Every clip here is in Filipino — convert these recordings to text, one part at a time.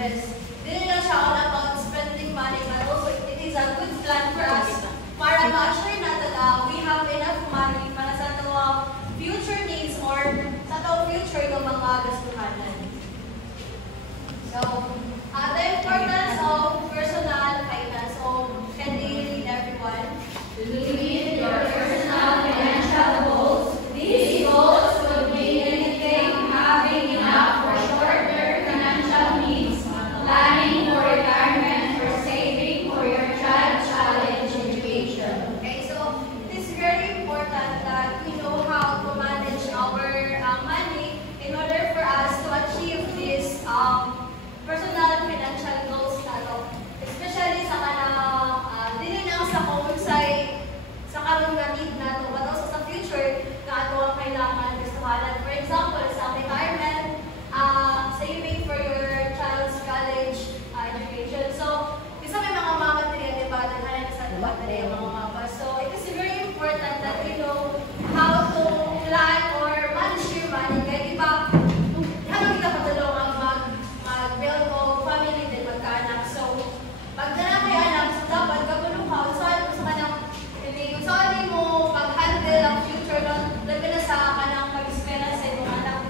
Yes. Dili lang siya all about spending money, but also it is a good plan for us para ma-assure natin we have enough money para sa ato future needs or sa ato future ng mga gastuhanan. So, the importance of personal finance. So, can you read everyone? To meet your personal financial goals. These goals could be anything: having enough for short-term financial needs, planning for retirement, or saving for your child's college education. Okay, so it is very important that we know how to manage our money in order for us to achieve this personal financial goals nato. Especially sa kanang dili lang sa kung sa karon nga need nato, but also sa future na ato ang kailangan gustuhanan. For example, sa retirement, saving for your child's college education. So, isa may mga material, di ba? Naghalan sa material mga mapa. So, it is very important that we know how to plan or manage your money. Kaya di ba, habang kita patulong ang mag-build o family din magkaanak. So, pag na kay anak, dapat gagulong ka, usahan mo sa kanang usahan mo pag-handle ang future nun, labi na sa kanang pag-eskwela sa iyong anak.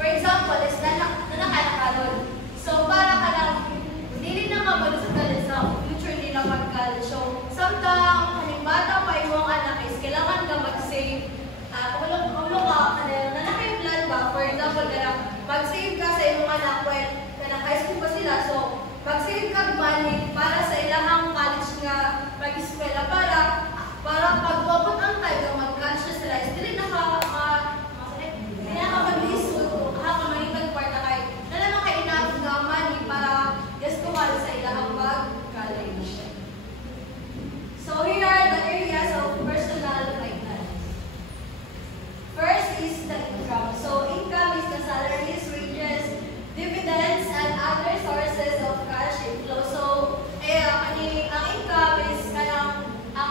For example, is nanakanak ka nun. So, para ka lang, hindi na kabalo sa college sa future nila mag-college. So, samtang bata pa yung anak is kailangan ka mag-save. Kung ka, nanakay plan ba? For example, mag-save ka sa iyong anak when high school pa sila. So, mag-save ka money para sa ilang college nga mag-eskwela para pag-wabot ang time na mag-college na sila is dili na mag-isod o magiging kwarta kay na naman kay enough na money para gastuhan sa ilang mag-college. So, here are the areas of personal finance. First is the income. So, income is the salaries, wages, dividends, and other sources of cash inflow. So, ang income is kanang ang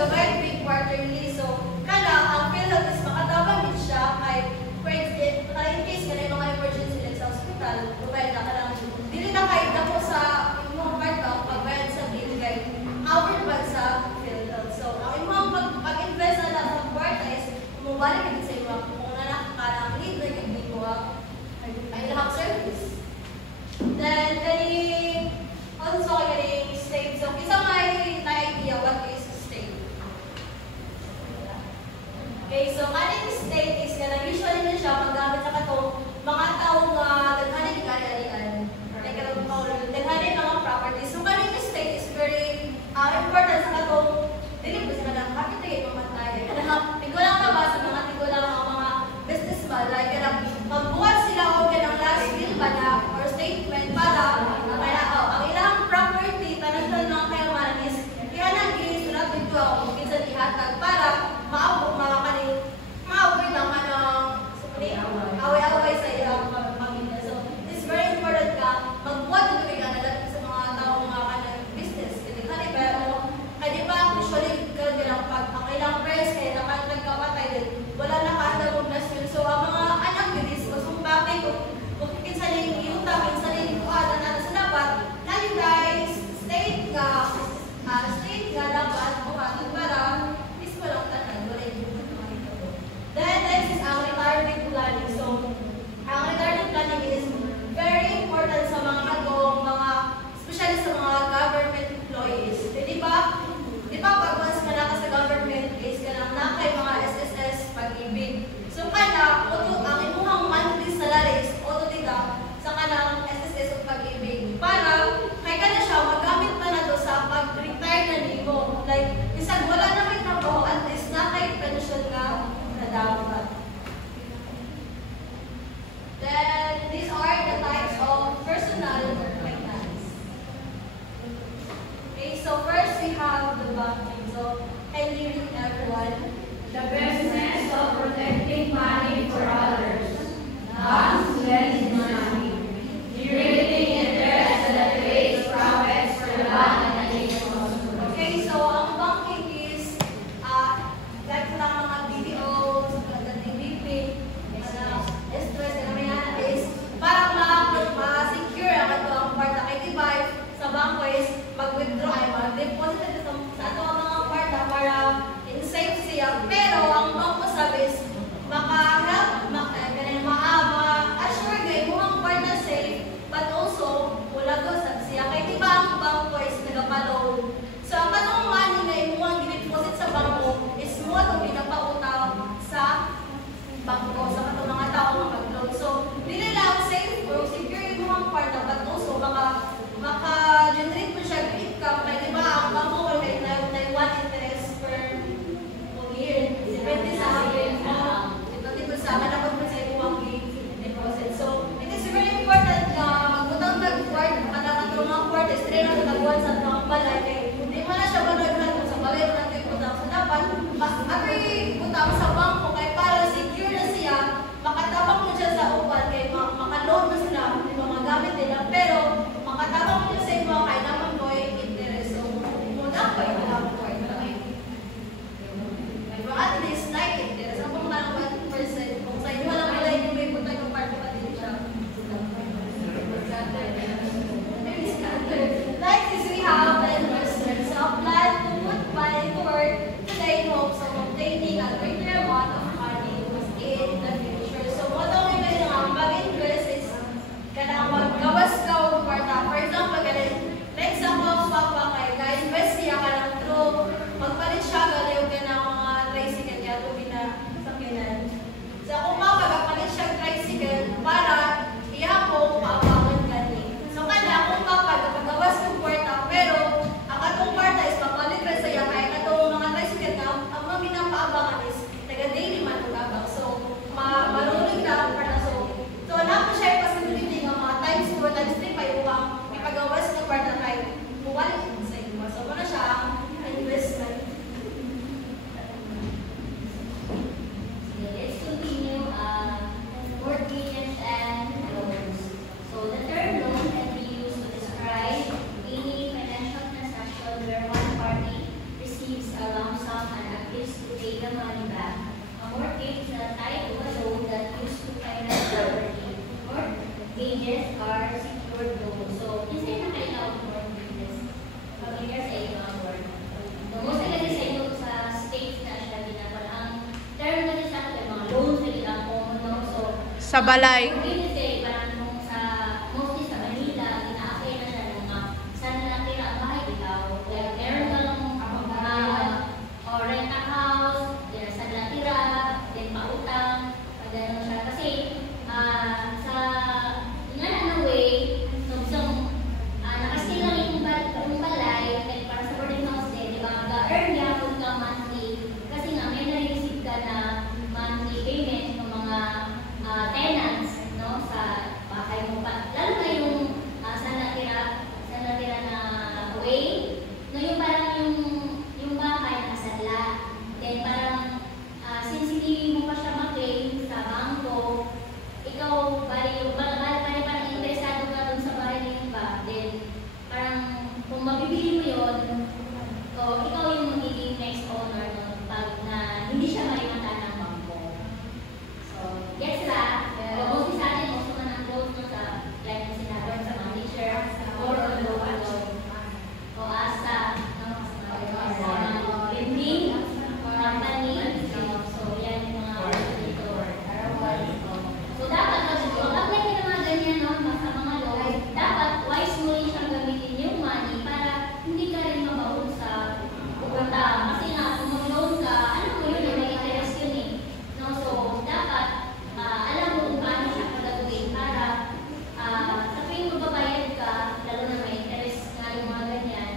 gagawin big quarterly. So, kana, ang PhilHealth is makatabang din siya kay in case ka na yung mga emergency like sa hospital, provide na ka lang. Dili na kayo na po sa imong part ka, pagbayad sa bill kay covered ba sa PhilHealth. So, ang imong pag-invest na lang sa kwarta is umubalik din sa iyo kung parang need na yung din mo ay lahat service. Then, also yung state. So, isa may na-idea what is state. Okay, so kaning state is kana usually na siya magamit sa katong mga tao nga daghaning kari-arian. Like katong daghaning mga properties. So kaning state is very important sa katong dili ba sila nang kapit kay pamatay. Kana tigulang na ba sa mga tigulang mga businessman like kana magbuhat sila og kanang last will ba na or statement para ang ilang property tanan sa mga kayamanan is ihanag isulat dito ako kinsa ihatag para maabot mga kaning maabot lang anong away-away sa ilang pamilya. So it's very important ka magbuhat dito kay kanang sa mga tao mga kanang business kini kani pero kadi ba usually ka nilang pag ang ilang press kay naman nagkapatay din wala na kaadamog na skill. So ang mga anak gidis kung bakit kung kinsa ning iutang kinsa ning kuha na sa dapat nali guys state nga dapat buhaton para is walang tanan wala yung then next is ang retirement planning. So ang retirement planning is very important sa mga agong mga especially sa mga government employees. Di ba pag once ka na sa government is ka na kay mga SSS pag-ibig. So kana ang imuhang monthly salary is auto dida sa kanang SSS o pag-ibig para kay kana siya magamit pa na to sa pag-retire na nimo. Like isang wala na kay trabaho at least na kay pension nga dapat. Then these are the types of personal finance. Okay, so first we have the banking. So Sa balay. Kasi parang nung mostly sa Manila, ina-apply na siya ng saan na natira ang bahay ikaw. Like, meron ka lang o rent a house, saan natira, then pautang, pagano siya. Kasi sa in way, nakaskill lang yung balay, like para sa boarding house din, di ba? Ga-earn yapon ka monthly. Kasi nga, may na-receive ka na monthly payment ng mga tenants, no, sa bahay mo pa. Lalo na yung saan natira na way, no, yung parang yung bahay nakasadla. Then parang since hindi mo pa siya ma-claim sa bangko, ikaw parang interesado ka dun sa bahay na yun ba, then parang kung mabibili mo yun, so ikaw yung magiging next owner nun pag na hindi siya malimatan ng bangko. So, gets na? Mostly sa atin, most naman ang close no sa, like yung sinabi sa manager, or o asa, no? Lending, company, so yan yung mga dito. So, dapat, apply ka ng mga ganyan, no? Sa mga law, dapat wise mo rin siyang gamitin yung money para hindi ka rin mabaon sa pupunta. Kasi nga, kung mag-loan ka, alam mo yun, may interest yun eh. No? So, dapat, alam mo kung paano siya pagagawin para sa tuwing magbabayad ka, lalo na may interest nga yung mga ganyan,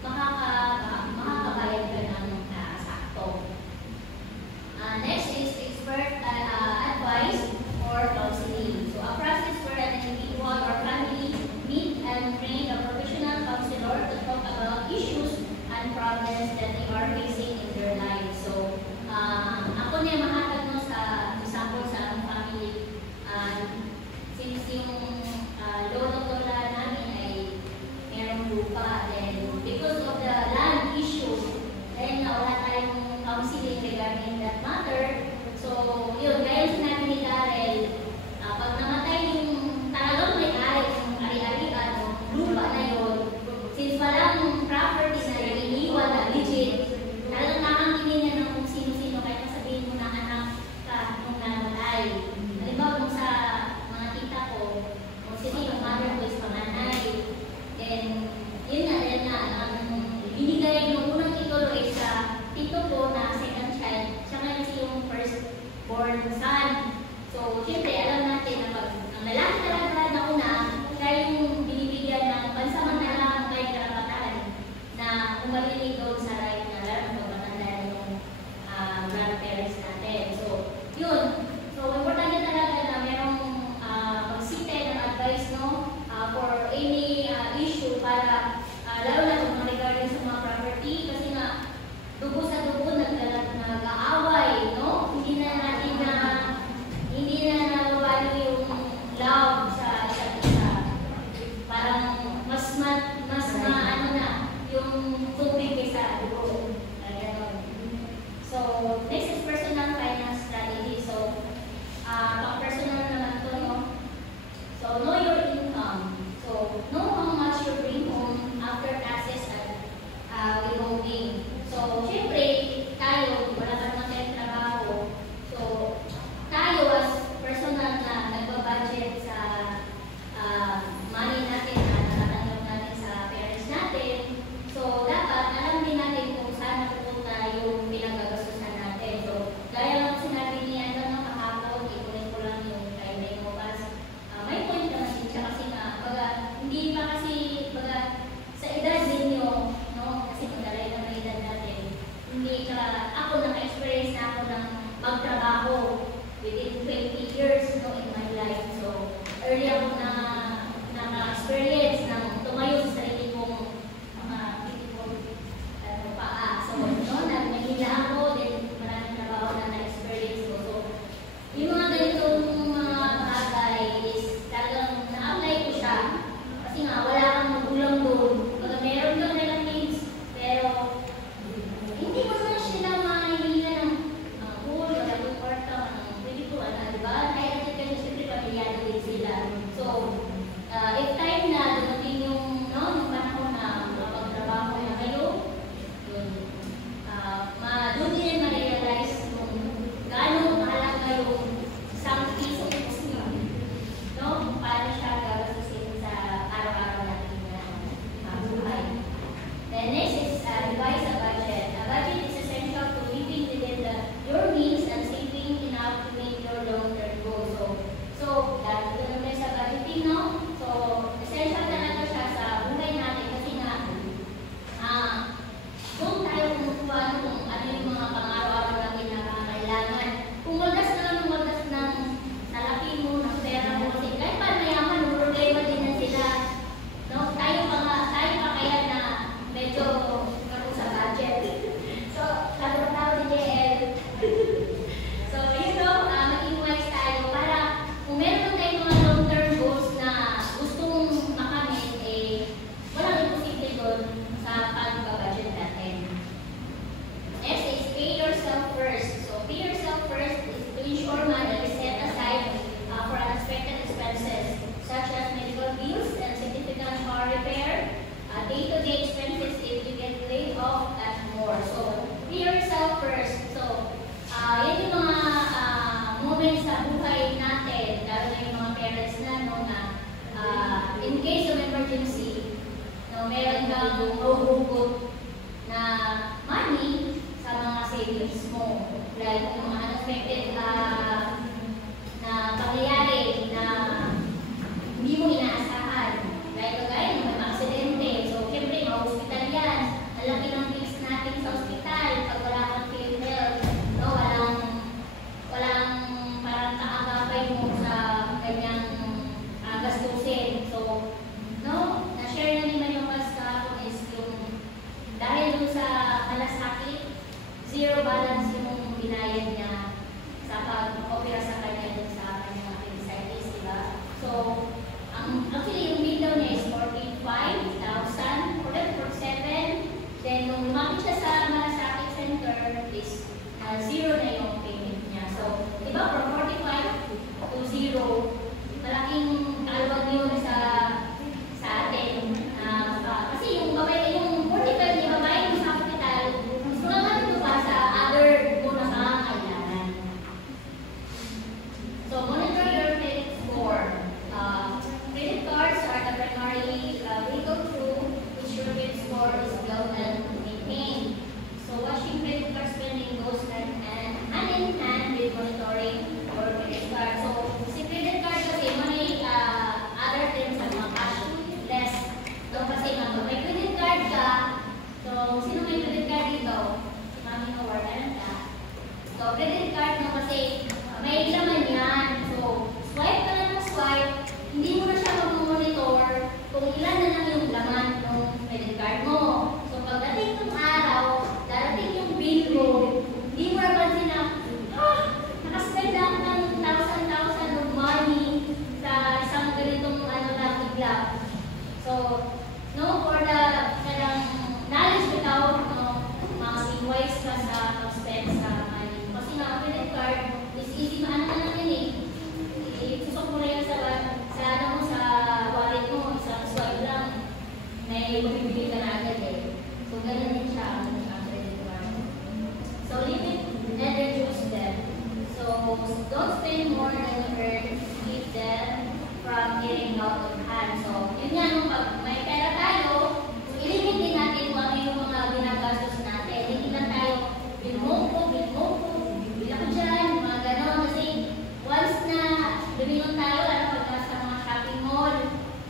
makakabayad ka ng sakto. Next is expert advice or counseling. So, a process where an individual or family meet and train a professional counselor to talk about issues and problems that they are facing in their lives. So, ako na yung mahatag no, sa example sa family. Since yung lolo lola namin ay merong lupa, then because of the land issues, then wala tayong counseling regarding that matter. So, yun, gaya yung sinabi ni Darrell, pag namatay yung talagang may-ari, yung ari-arian, lupa na yun, since walang property na iniwan na legit, talagang nakanginin niya ng kung sino-sino, kahit sabihin mo na anak ka nung namatay. Halimbawa, kung sa mga tita ko, kung sino yung mother ko is panganay, then, yun nga, binigay yung unang titulo ay sa tito ko na second child, siya ngayon si yung first born son. So, syempre, alam natin na pag ang lalaki talaga na una, siya yung binibigyan ng pansamantalang may karapatan na umalilig doon sa right na lalo pag matanda yung grandparents natin. So, yun. So, importante talaga na merong magsite ng advice, no, for any issue para lalo na kung regarding sa mga property kasi nga dugo sa dugo nag-aaway, no? Hindi na nababalo yung love sa isa't isa. Parang mas ano na yung tubig kaysa dugo. parents na, no, na in case of emergency, no, meron kang mahuhugot na money sa mga savings mo. Like, yung mga unexpected na pangyayari na hindi mo inaasahan. Like, kagaya ng mga aksidente. So, siyempre, ma-hospital yan. Ang laki ng bills natin sa hospital. Pag wala kang PhilHealth, no, walang parang kaagapay mo sa kanyang gastusin. So, no, na-share na ni Mayumas kahapon is yung dahil dun sa malasakit, zero balance yung binayad niya sa pag-opera sa kanya dun sa kanyang appendicitis, diba? So, actually, yung bill daw niya is 45,000, 47. Then, nung lumapit siya sa malasakit center, is zero na yung payment niya. So, diba, from 45 to 0, malaking kalawag yun sa atin. Kasi yung 45 niya babayad mo sa hospital, mas magagamit mo pa sa other mo na pangangailangan. So, monitor your credit score. Credit cards are the primary legal tool which your credit score is well and maintained. So, watching credit card spending goes hand in hand with monitoring your credit card. So, si credit card kasi may other terms sa mga cashless. So, kasi may credit card ka. So, sino may credit card dito? Si Mami Howard, alam ka? So, credit card mo kasi may laman yan. So, swipe ka na ng swipe, hindi mo na siya mag-monitor kung ilan na lang yung laman ng credit card mo. So, pagdating ng araw, darating yung bill mo, hindi mo napansin na, nakaspend ako ng thousand of money sa isang ganitong bigla. So, no, for the knowledge without, mga being wise ka sa pag-spend sa money. Kasi nga, credit card is easy, maano na lang yan Isusok mo na yan sa wallet mo, isang swipe lang, may bibili ka na agad So, ganun din siya ang credit card. So, limit and reduce them. So, don't spend more than you earn to keep them from getting out of hand. So, yun nga, nung pag may pera tayo, ilimit din natin kung ano yung mga ginagastos natin. Hindi lang tayo, bill mo ko, bill ako dyan, mga gano'n. Kasi, once na lumingon tayo, pagkas sa mga shopping mall,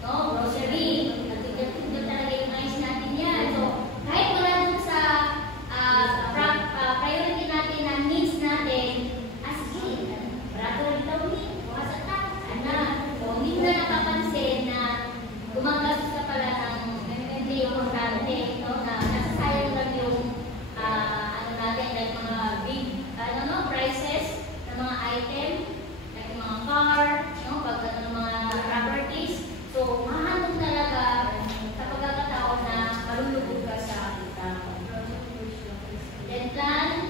no, grocery, nagtitigil talaga yung ayos natin yan. So, kahit wala dun sa priority natin na needs natin, barato rin daw bukas at So, hindi mo na napapansin na gumagastos ka pala ng hindi importante, no, na nasasayang lang yung natin, like mga big prices ng mga item, like mga car, no, pagdating ng mga properties. So, mahanap talaga sa pagkakataon na malulubog ka sa kita. Then plan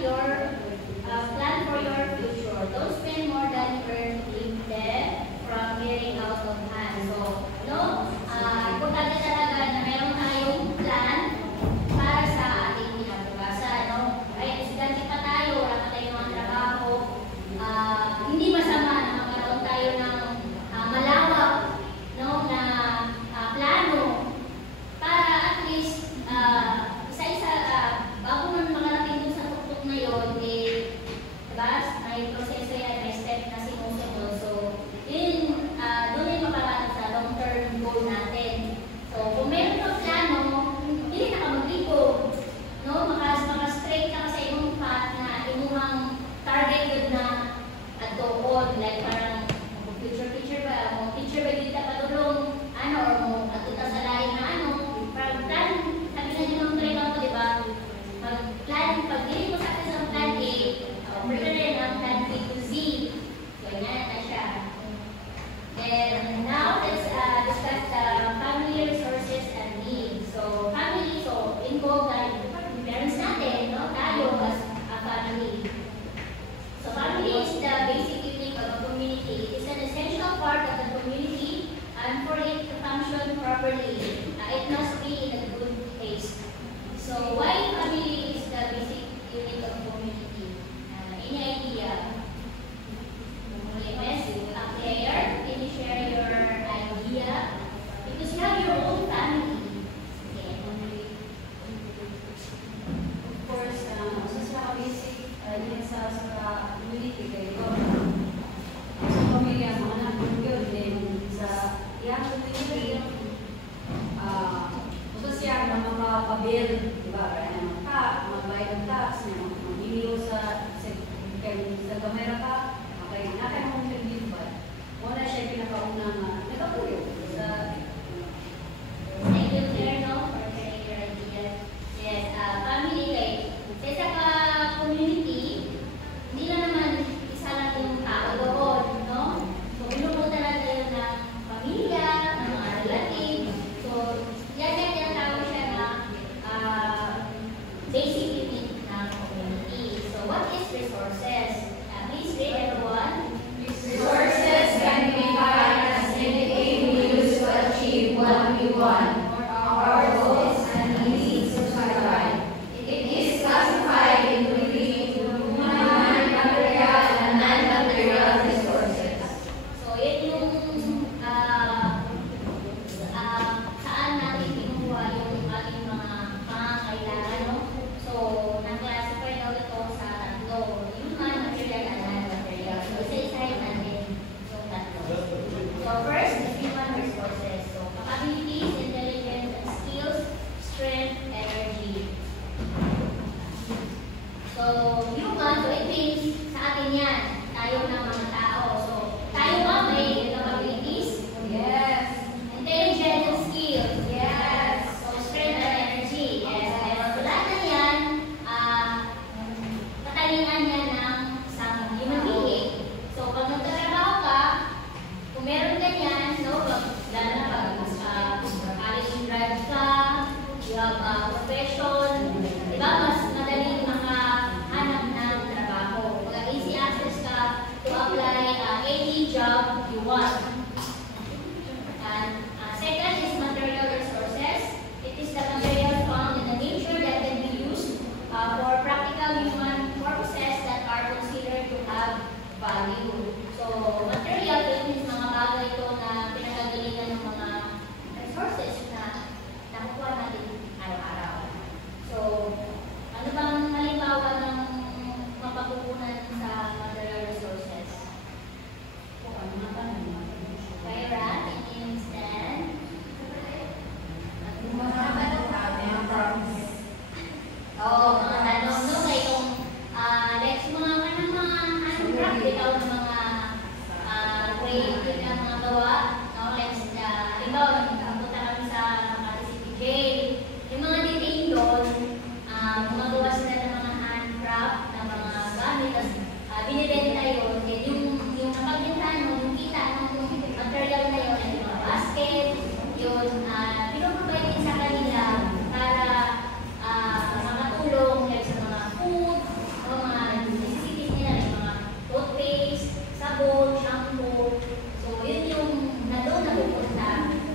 for your future. Don't spend more than you earn to keep them from getting out of hand. So, importante talaga na meron tayong plan para sa ating kinabukasan, no? Kahit estudyante pa tayo, wala pa tayong mga trabaho, hindi masama na magkaroon tayo ng malawak, no, na plano para at least isa-isa, bago man makarating dun sa tuktok na yun, diba? May proseso yan, may step na sinusunod. So, doon ay maparaan sa long-term goal natin. So, kung meron kang plano, hindi na ka mag-ligo. No? Maka-straight ka sa imong path na imuhang targeted na at doon. Like parang teacher ba dito patulong, or mo atuta sa lain na parang plan, sabi na din ng train ako, diba? Mag-plan, pag hindi mo sa atin sa plan A, prepare ang plan B to Z. Ganyan na siya. And now, let's discuss the family resources and needs. So, family, involved na parents natin, no? Tayo as a family. So, family is the basic unit of a community. It is an essential part of the community, and for it to function properly, it must be in a good taste. So, why family is the basic unit job you want. And second is material resources. It is the material found in the nature that can be used for practical human purposes that are considered to have value. So, material, it means mga bagay ito na pinagagalingan ng mga resources na nakukuha natin araw-araw. So, ano bang halimbawa ng mapagkukunan sa material resources? Kaya, instant. Oo, mga tanong. No, kaya kung let's mga practical na mga creative na mga gawa. No, let's, halimbawa, punta kami sa CPJ. Yung mga detail doon, gumagawa sila ng mga handcraft na mga gamit, tapos binibenta yun. Then yung napagbentahan mo, yung kita ng material na yun, yung mga basket, yun, pinoprovide din sa kanila para makatulong like sa mga food, o mga necessities nila, like mga toothpaste, sabon, shampoo. So, yun yung na doon napupunta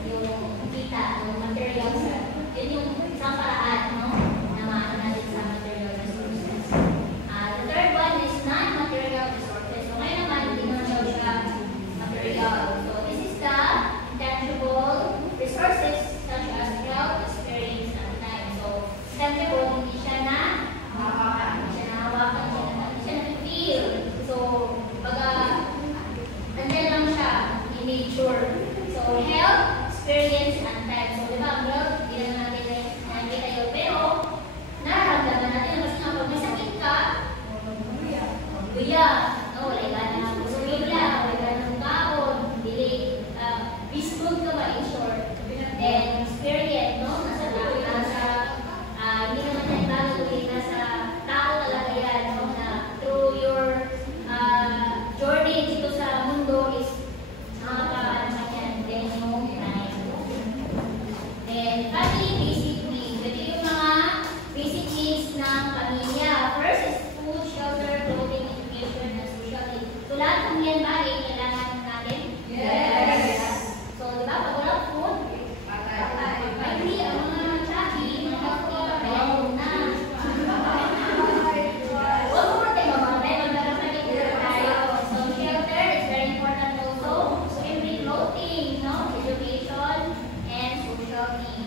yung kita, yung materials. Yun yung isang paraan, no? Na maano natin sa material resources. The third one is non-material resources. So, ngayon naman, hindi naman siya material. So, this is the intangible resources such as health, experience, and time. So, tangible, hindi siya na hawakan, hindi siya na-feel. So, nandiyan lang siya in nature. So, health, experience, and time. So, di ba, ang health, hindi naman natin nakikita yun. Pero, nararamdaman natin kasi nga pag may sakit ka, luya, no, wala ka na gusto-gila, wala ka ng kaon, bisbog ka ba in short. Then, experience, no, nasa hindi naman yan bago, nasa tao talaga yan, no, na through your journey dito sa mundo is nakakapaan sa yan. Then, yung time. Then, family basic needs. Ito yung mga basic needs ng pamilya. First is food, shelter, clothing, education, and social needs. So, lahat ng yan ba ay kailangan natin? Yes! So, di ba, pag walang food, hindi, ang mga chubby, mga healthy, kaya na. Huwag mo tayo mamatay, magdarasalit tayo. So, shelter is very important also. So, every clothing, no? Education and social needs.